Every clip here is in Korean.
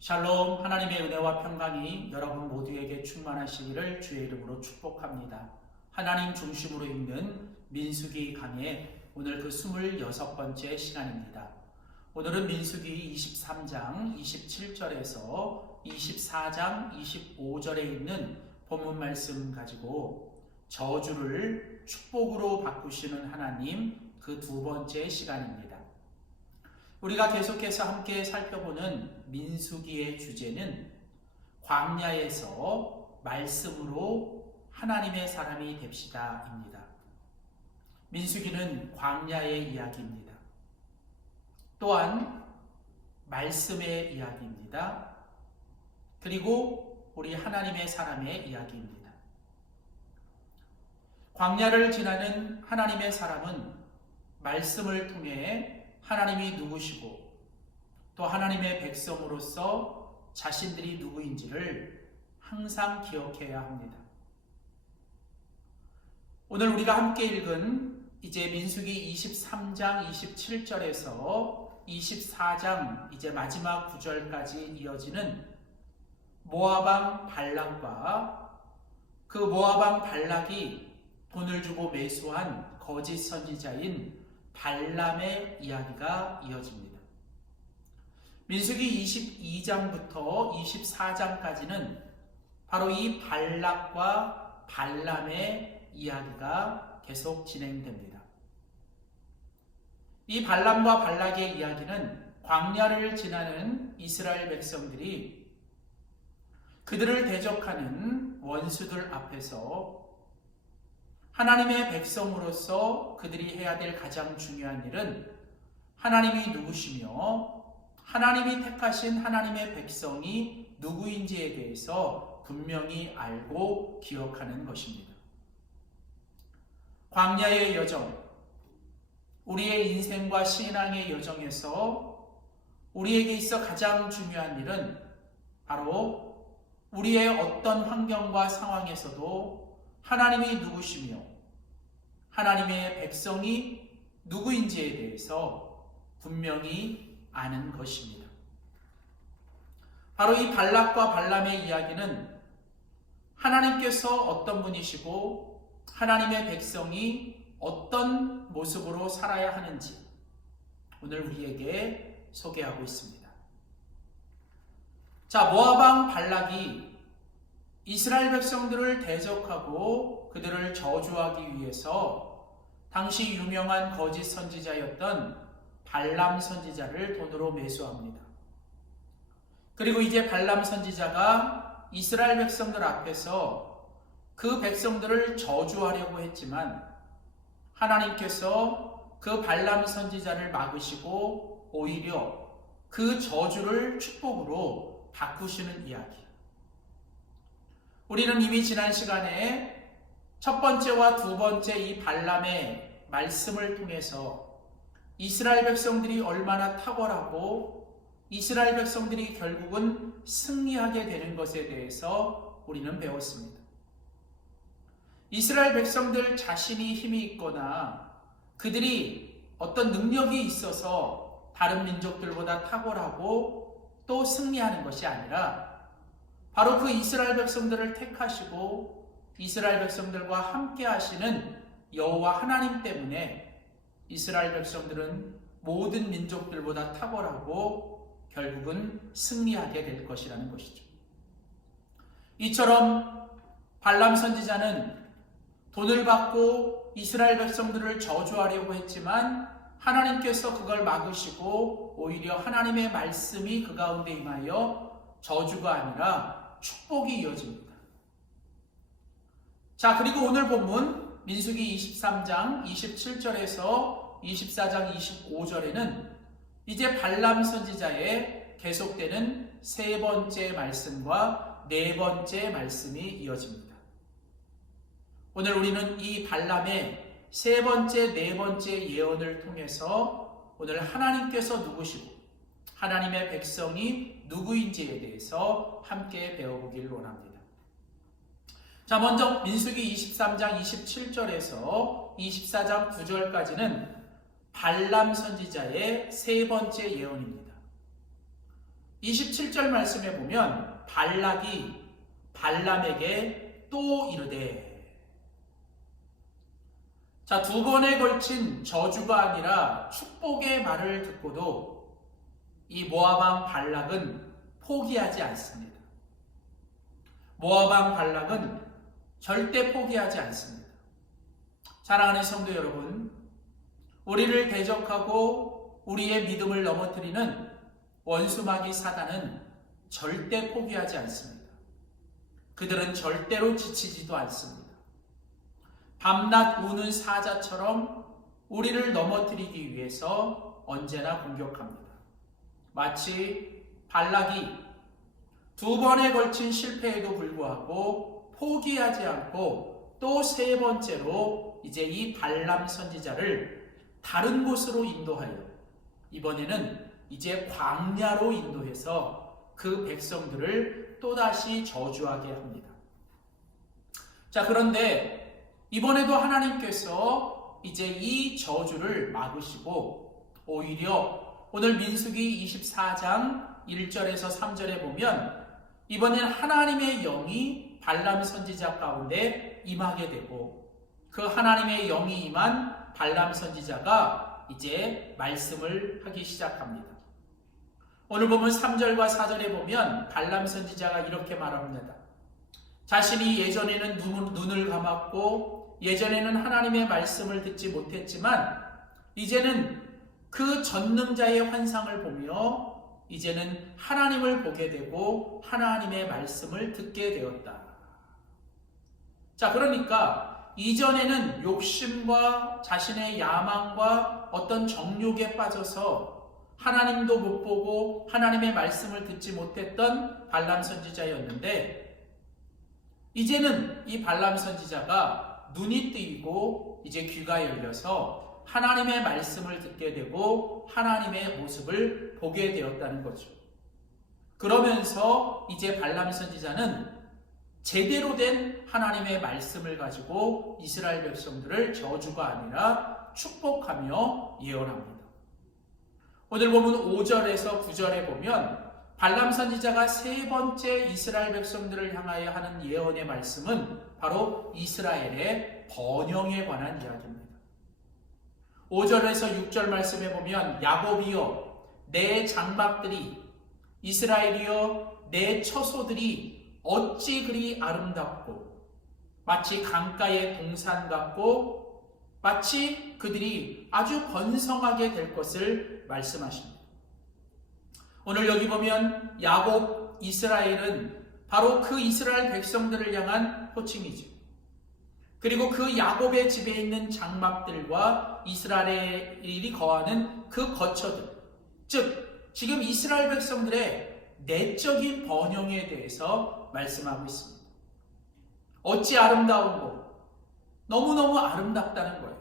샬롬, 하나님의 은혜와 평강이 여러분 모두에게 충만하시기를 주의 이름으로 축복합니다. 하나님 중심으로 읽는 민수기 강의 오늘 그 26번째 시간입니다. 오늘은 민수기 23장 27절에서 24장 25절에 있는 본문 말씀 가지고 저주를 축복으로 바꾸시는 하나님 그 두 번째 시간입니다. 우리가 계속해서 함께 살펴보는 민수기의 주제는 광야에서 말씀으로 하나님의 사람이 됩시다입니다. 민수기는 광야의 이야기입니다. 또한 말씀의 이야기입니다. 그리고 우리 하나님의 사람의 이야기입니다. 광야를 지나는 하나님의 사람은 말씀을 통해 하나님이 누구시고 또 하나님의 백성으로서 자신들이 누구인지를 항상 기억해야 합니다. 오늘 우리가 함께 읽은 이제 민수기 23장 27절에서 24장 이제 마지막 9절까지 이어지는 모압 발락과 그 모압 발락이 돈을 주고 매수한 거짓 선지자인 발람의 이야기가 이어집니다. 민수기 22장부터 24장까지는 바로 이 발락과 발람의 이야기가 계속 진행됩니다. 이 발람과 발락의 이야기는 광야를 지나는 이스라엘 백성들이 그들을 대적하는 원수들 앞에서 하나님의 백성으로서 그들이 해야 될 가장 중요한 일은 하나님이 누구시며 하나님이 택하신 하나님의 백성이 누구인지에 대해서 분명히 알고 기억하는 것입니다. 광야의 여정, 우리의 인생과 신앙의 여정에서 우리에게 있어 가장 중요한 일은 바로 우리의 어떤 환경과 상황에서도 하나님이 누구시며 하나님의 백성이 누구인지에 대해서 분명히 아는 것입니다. 바로 이 발락과 발람의 이야기는 하나님께서 어떤 분이시고 하나님의 백성이 어떤 모습으로 살아야 하는지 오늘 우리에게 소개하고 있습니다. 자, 모압 왕 발락이 이스라엘 백성들을 대적하고 그들을 저주하기 위해서 당시 유명한 거짓 선지자였던 발람 선지자를 돈으로 매수합니다. 그리고 이제 발람 선지자가 이스라엘 백성들 앞에서 그 백성들을 저주하려고 했지만 하나님께서 그 발람 선지자를 막으시고 오히려 그 저주를 축복으로 바꾸시는 이야기. 우리는 이미 지난 시간에 첫 번째와 두 번째 이 발람의 말씀을 통해서 이스라엘 백성들이 얼마나 탁월하고 이스라엘 백성들이 결국은 승리하게 되는 것에 대해서 우리는 배웠습니다. 이스라엘 백성들 자신이 힘이 있거나 그들이 어떤 능력이 있어서 다른 민족들보다 탁월하고 또 승리하는 것이 아니라 바로 그 이스라엘 백성들을 택하시고 이스라엘 백성들과 함께 하시는 여호와 하나님 때문에 이스라엘 백성들은 모든 민족들보다 탁월하고 결국은 승리하게 될 것이라는 것이죠. 이처럼 발람 선지자는 돈을 받고 이스라엘 백성들을 저주하려고 했지만 하나님께서 그걸 막으시고 오히려 하나님의 말씀이 그 가운데 임하여 저주가 아니라 축복이 이어집니다. 자, 그리고 오늘 본문 민수기 23장 27절에서 24장 25절에는 이제 발람 선지자의 계속되는 세 번째 말씀과 네 번째 말씀이 이어집니다. 오늘 우리는 이 발람의 세 번째, 네 번째 예언을 통해서 오늘 하나님께서 누구시고 하나님의 백성이 누구인지에 대해서 함께 배워보기를 원합니다. 자, 먼저 민수기 23장 27절에서 24장 9절까지는 발람 선지자의 세 번째 예언입니다. 27절 말씀에 보면 발락이 발람에게 또 이르되, 자, 두 번에 걸친 저주가 아니라 축복의 말을 듣고도 이 모압 왕 발락은 포기하지 않습니다. 모압 왕 발락은 절대 포기하지 않습니다. 사랑하는 성도 여러분, 우리를 대적하고 우리의 믿음을 넘어뜨리는 원수마귀 사단은 절대 포기하지 않습니다. 그들은 절대로 지치지도 않습니다. 밤낮 우는 사자처럼 우리를 넘어뜨리기 위해서 언제나 공격합니다. 마치 발락이 두 번에 걸친 실패에도 불구하고 포기하지 않고 또 세 번째로 이제 이 발람 선지자를 다른 곳으로 인도하여 이번에는 이제 광야로 인도해서 그 백성들을 또다시 저주하게 합니다. 자, 그런데 이번에도 하나님께서 이제 이 저주를 막으시고 오히려 오늘 민수기 24장 1절에서 3절에 보면 이번엔 하나님의 영이 발람 선지자 가운데 임하게 되고 그 하나님의 영이 임한 발람 선지자가 이제 말씀을 하기 시작합니다. 오늘 보면 3절과 4절에 보면 발람 선지자가 이렇게 말합니다. 자신이 예전에는 눈을 감았고 예전에는 하나님의 말씀을 듣지 못했지만 이제는 그 전능자의 환상을 보며 이제는 하나님을 보게 되고 하나님의 말씀을 듣게 되었다. 자, 그러니까 이전에는 욕심과 자신의 야망과 어떤 정욕에 빠져서 하나님도 못 보고 하나님의 말씀을 듣지 못했던 발람 선지자였는데 이제는 이 발람 선지자가 눈이 뜨이고 이제 귀가 열려서 하나님의 말씀을 듣게 되고 하나님의 모습을 보게 되었다는 거죠. 그러면서 이제 발람 선지자는 제대로 된 하나님의 말씀을 가지고 이스라엘 백성들을 저주가 아니라 축복하며 예언합니다. 오늘 보면 5절에서 9절에 보면 발람 선지자가 세 번째 이스라엘 백성들을 향하여 하는 예언의 말씀은 바로 이스라엘의 번영에 관한 이야기입니다. 5절에서 6절 말씀에 보면 야곱이여 내 장막들이 이스라엘이여 내 처소들이 어찌 그리 아름답고 마치 강가의 동산 같고 마치 그들이 아주 번성하게 될 것을 말씀하십니다. 오늘 여기 보면 야곱, 이스라엘은 바로 그 이스라엘 백성들을 향한 호칭이죠. 그리고 그 야곱의 집에 있는 장막들과 이스라엘이 거하는 그 거처들, 즉 지금 이스라엘 백성들의 내적인 번영에 대해서 말씀하고 있습니다. 어찌 아름다운 것, 너무너무 아름답다는 거예요.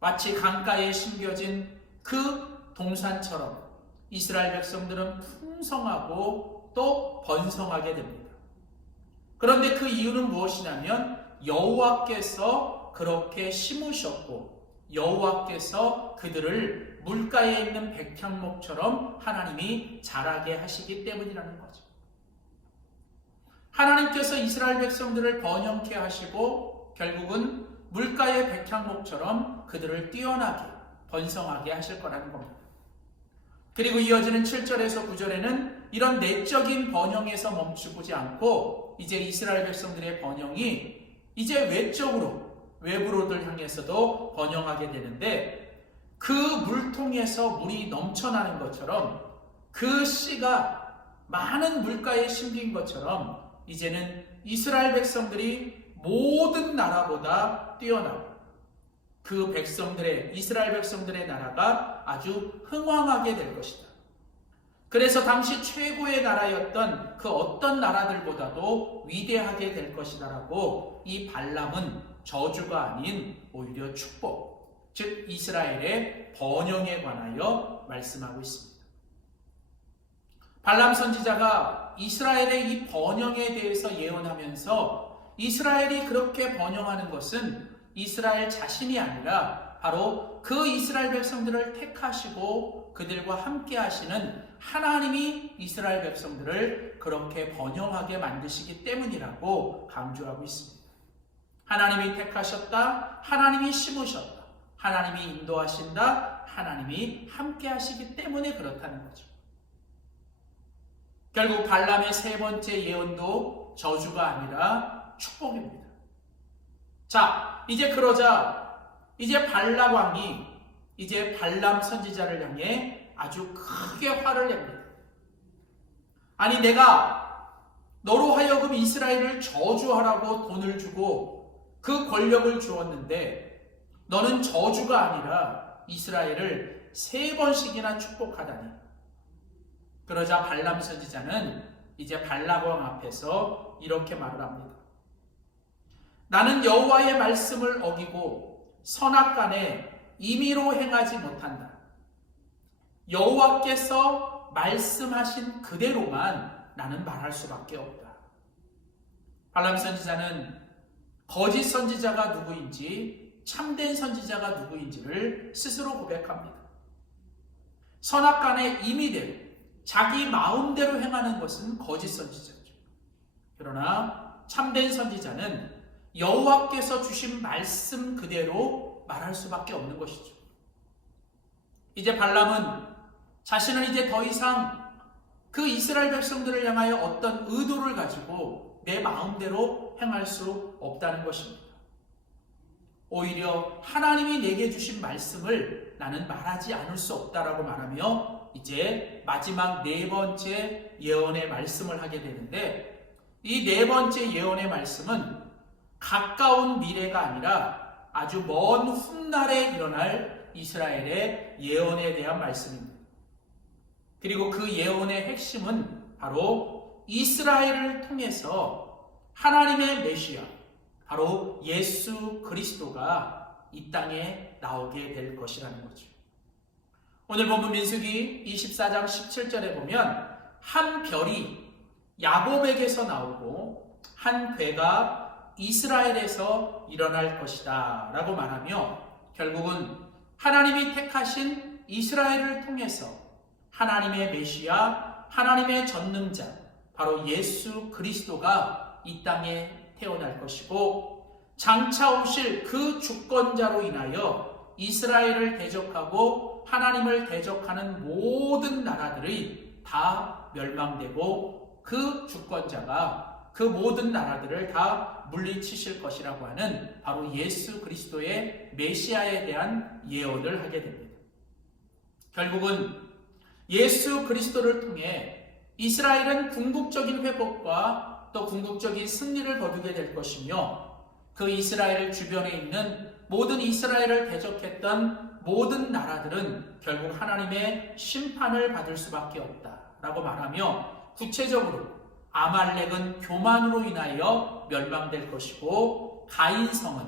마치 강가에 심겨진 그 동산처럼 이스라엘 백성들은 풍성하고 또 번성하게 됩니다. 그런데 그 이유는 무엇이냐면 여호와께서 그렇게 심으셨고 여호와께서 그들을 물가에 있는 백향목처럼 하나님이 자라게 하시기 때문이라는 거죠. 하나님께서 이스라엘 백성들을 번영케 하시고 결국은 물가의 백향목처럼 그들을 뛰어나게 번성하게 하실 거라는 겁니다. 그리고 이어지는 7절에서 9절에는 이런 내적인 번영에서 멈추지 않고 이제 이스라엘 백성들의 번영이 이제 외부로들 향해서도 번영하게 되는데 그 물통에서 물이 넘쳐나는 것처럼 그 씨가 많은 물가에 심긴 것처럼 이제는 이스라엘 백성들이 모든 나라보다 뛰어나고 그 백성들의 이스라엘 백성들의 나라가 아주 흥왕하게 될 것이다. 그래서 당시 최고의 나라였던 그 어떤 나라들보다도 위대하게 될 것이다라고 이 발람은 저주가 아닌 오히려 축복, 즉 이스라엘의 번영에 관하여 말씀하고 있습니다. 발람 선지자가 이스라엘의 이 번영에 대해서 예언하면서 이스라엘이 그렇게 번영하는 것은 이스라엘 자신이 아니라 바로 그 이스라엘 백성들을 택하시고 그들과 함께 하시는 하나님이 이스라엘 백성들을 그렇게 번영하게 만드시기 때문이라고 강조하고 있습니다. 하나님이 택하셨다, 하나님이 심으셨다, 하나님이 인도하신다, 하나님이 함께 하시기 때문에 그렇다는 거죠. 결국 발람의 세 번째 예언도 저주가 아니라 축복입니다. 자, 이제 그러자 이제 발락 왕이 이제 발람 선지자를 향해 아주 크게 화를 냅니다. 아니, 내가 너로 하여금 이스라엘을 저주하라고 돈을 주고 그 권력을 주었는데 너는 저주가 아니라 이스라엘을 3번씩이나 축복하다니. 그러자 발람 선지자는 이제 발락 왕 앞에서 이렇게 말을 합니다. 나는 여호와의 말씀을 어기고 선악간에 임의로 행하지 못한다. 여호와께서 말씀하신 그대로만 나는 말할 수밖에 없다. 발람 선지자는 거짓 선지자가 누구인지 참된 선지자가 누구인지를 스스로 고백합니다. 선악간에 임의대로 자기 마음대로 행하는 것은 거짓 선지자죠. 그러나 참된 선지자는 여호와께서 주신 말씀 그대로 말할 수밖에 없는 것이죠. 이제 발람은 자신은 이제 더 이상 그 이스라엘 백성들을 향하여 어떤 의도를 가지고 내 마음대로 행할 수 없다는 것입니다. 오히려 하나님이 내게 주신 말씀을 나는 말하지 않을 수 없다라고 말하며 이제 마지막 4번째 예언의 말씀을 하게 되는데, 이 4번째 예언의 말씀은 가까운 미래가 아니라 아주 먼 훗날에 일어날 이스라엘의 예언에 대한 말씀입니다. 그리고 그 예언의 핵심은 바로 이스라엘을 통해서 하나님의 메시아, 바로 예수 그리스도가 이 땅에 나오게 될 것이라는 거죠. 오늘 본문 민수기 24장 17절에 보면 한 별이 야곱에게서 나오고 한 괴가 이스라엘에서 일어날 것이다 라고 말하며, 결국은 하나님이 택하신 이스라엘을 통해서 하나님의 메시아, 하나님의 전능자, 바로 예수 그리스도가 이 땅에 태어날 것이고, 장차 오실 그 주권자로 인하여 이스라엘을 대적하고 하나님을 대적하는 모든 나라들이 다 멸망되고 그 주권자가 그 모든 나라들을 다 물리치실 것이라고 하는 바로 예수 그리스도의 메시아에 대한 예언을 하게 됩니다. 결국은 예수 그리스도를 통해 이스라엘은 궁극적인 회복과 또 궁극적인 승리를 거두게 될 것이며, 그 이스라엘 주변에 있는 모든 이스라엘을 대적했던 모든 나라들은 결국 하나님의 심판을 받을 수밖에 없다라고 말하며, 구체적으로 아말렉은 교만으로 인하여 멸망될 것이고 가인성은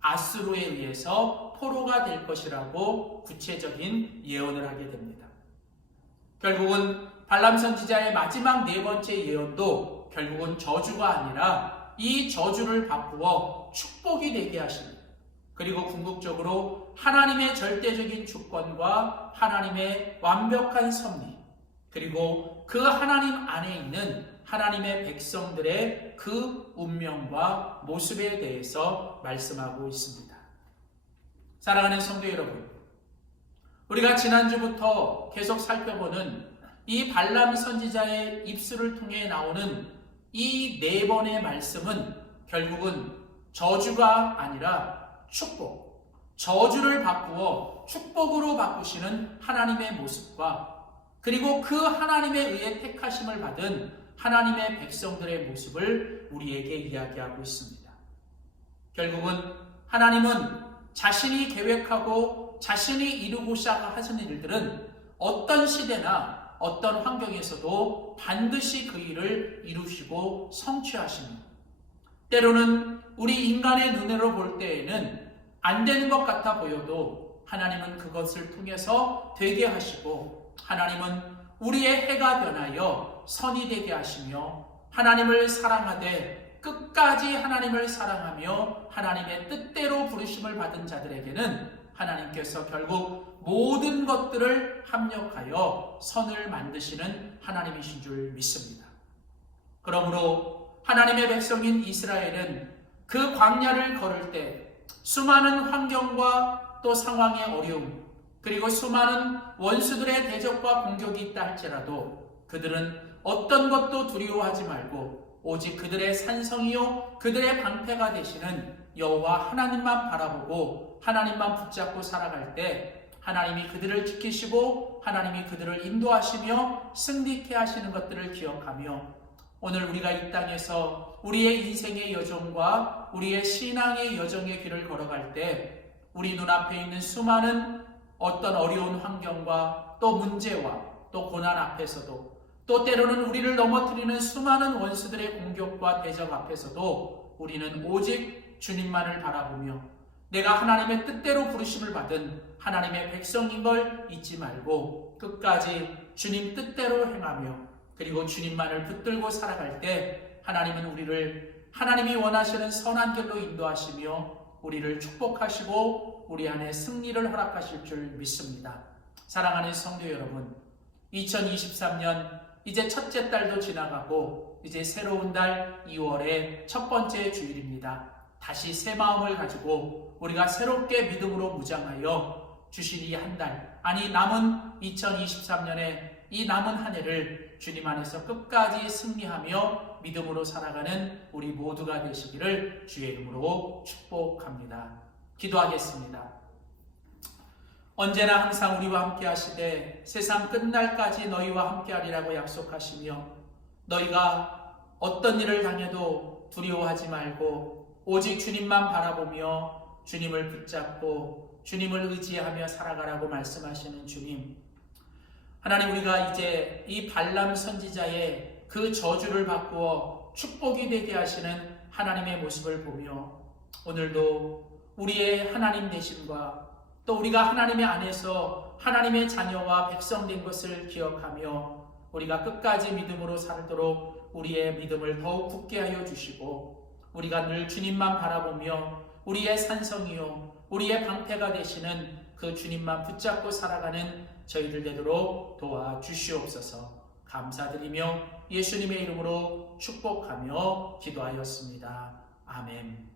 아수르에 의해서 포로가 될 것이라고 구체적인 예언을 하게 됩니다. 결국은 발람 선지자의 마지막 4번째 예언도 결국은 저주가 아니라 이 저주를 바꾸어 축복이 되게 하십니다. 그리고 궁극적으로 하나님의 절대적인 주권과 하나님의 완벽한 섭리, 그리고 그 하나님 안에 있는 하나님의 백성들의 그 운명과 모습에 대해서 말씀하고 있습니다. 사랑하는 성도 여러분, 우리가 지난주부터 계속 살펴보는 이 발람 선지자의 입술을 통해 나오는 이 4번의 말씀은 결국은 저주가 아니라 축복, 저주를 바꾸어 축복으로 바꾸시는 하나님의 모습과, 그리고 그 하나님에 의해 택하심을 받은 하나님의 백성들의 모습을 우리에게 이야기하고 있습니다. 결국은 하나님은 자신이 계획하고 자신이 이루고자 하시는 일들은 어떤 시대나 어떤 환경에서도 반드시 그 일을 이루시고 성취하십니다. 때로는 우리 인간의 눈으로 볼 때에는 안 되는 것 같아 보여도 하나님은 그것을 통해서 되게 하시고, 하나님은 우리의 해가 변하여 선이 되게 하시며, 하나님을 사랑하되 끝까지 하나님을 사랑하며 하나님의 뜻대로 부르심을 받은 자들에게는 하나님께서 결국 모든 것들을 합력하여 선을 만드시는 하나님이신 줄 믿습니다. 그러므로 하나님의 백성인 이스라엘은 그 광야를 걸을 때 수많은 환경과 또 상황의 어려움, 그리고 수많은 원수들의 대적과 공격이 있다 할지라도 그들은 어떤 것도 두려워하지 말고 오직 그들의 산성이요 그들의 방패가 되시는 여호와 하나님만 바라보고 하나님만 붙잡고 살아갈 때 하나님이 그들을 지키시고 하나님이 그들을 인도하시며 승리케 하시는 것들을 기억하며 오늘 우리가 이 땅에서 우리의 인생의 여정과 우리의 신앙의 여정의 길을 걸어갈 때 우리 눈앞에 있는 수많은 어떤 어려운 환경과 또 문제와 또 고난 앞에서도 또 때로는 우리를 넘어뜨리는 수많은 원수들의 공격과 대적 앞에서도 우리는 오직 주님만을 바라보며 내가 하나님의 뜻대로 부르심을 받은 하나님의 백성인 걸 잊지 말고 끝까지 주님 뜻대로 행하며 그리고 주님만을 붙들고 살아갈 때 하나님은 우리를 하나님이 원하시는 선한 길로 인도하시며 우리를 축복하시고 우리 안에 승리를 허락하실 줄 믿습니다. 사랑하는 성도 여러분, 2023년 이제 첫째 달도 지나가고 이제 새로운 달 2월의 첫 번째 주일입니다. 다시 새 마음을 가지고 우리가 새롭게 믿음으로 무장하여 주신 이 한 달, 아니 남은 2023년의 이 남은 한 해를 주님 안에서 끝까지 승리하며 믿음으로 살아가는 우리 모두가 되시기를 주의 이름으로 축복합니다. 기도하겠습니다. 언제나 항상 우리와 함께 하시되 세상 끝날까지 너희와 함께 하리라고 약속하시며 너희가 어떤 일을 당해도 두려워하지 말고 오직 주님만 바라보며 주님을 붙잡고 주님을 의지하며 살아가라고 말씀하시는 주님, 하나님, 우리가 이제 이 발람 선지자의 그 저주를 바꾸어 축복이 되게 하시는 하나님의 모습을 보며 오늘도 우리의 하나님 되심과 또 우리가 하나님의 안에서 하나님의 자녀와 백성 된 것을 기억하며 우리가 끝까지 믿음으로 살도록 우리의 믿음을 더욱 굳게 하여 주시고 우리가 늘 주님만 바라보며 우리의 산성이요 우리의 방패가 되시는 그 주님만 붙잡고 살아가는 저희들 되도록 도와주시옵소서. 감사드리며 예수님의 이름으로 축복하며 기도하였습니다. 아멘.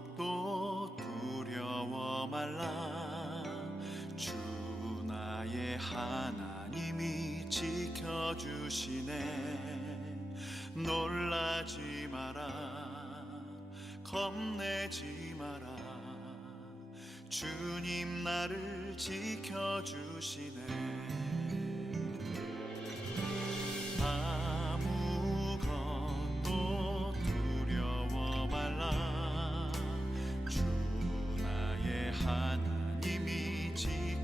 아무것도 두려워 말라. 주 나의 하나님이 지켜주시네. 놀라지 마라, 겁내지 마라. 주님 나를 지켜주시네. 아무것도 두려워 말라. 주 나의 하나님이 지켜주시네.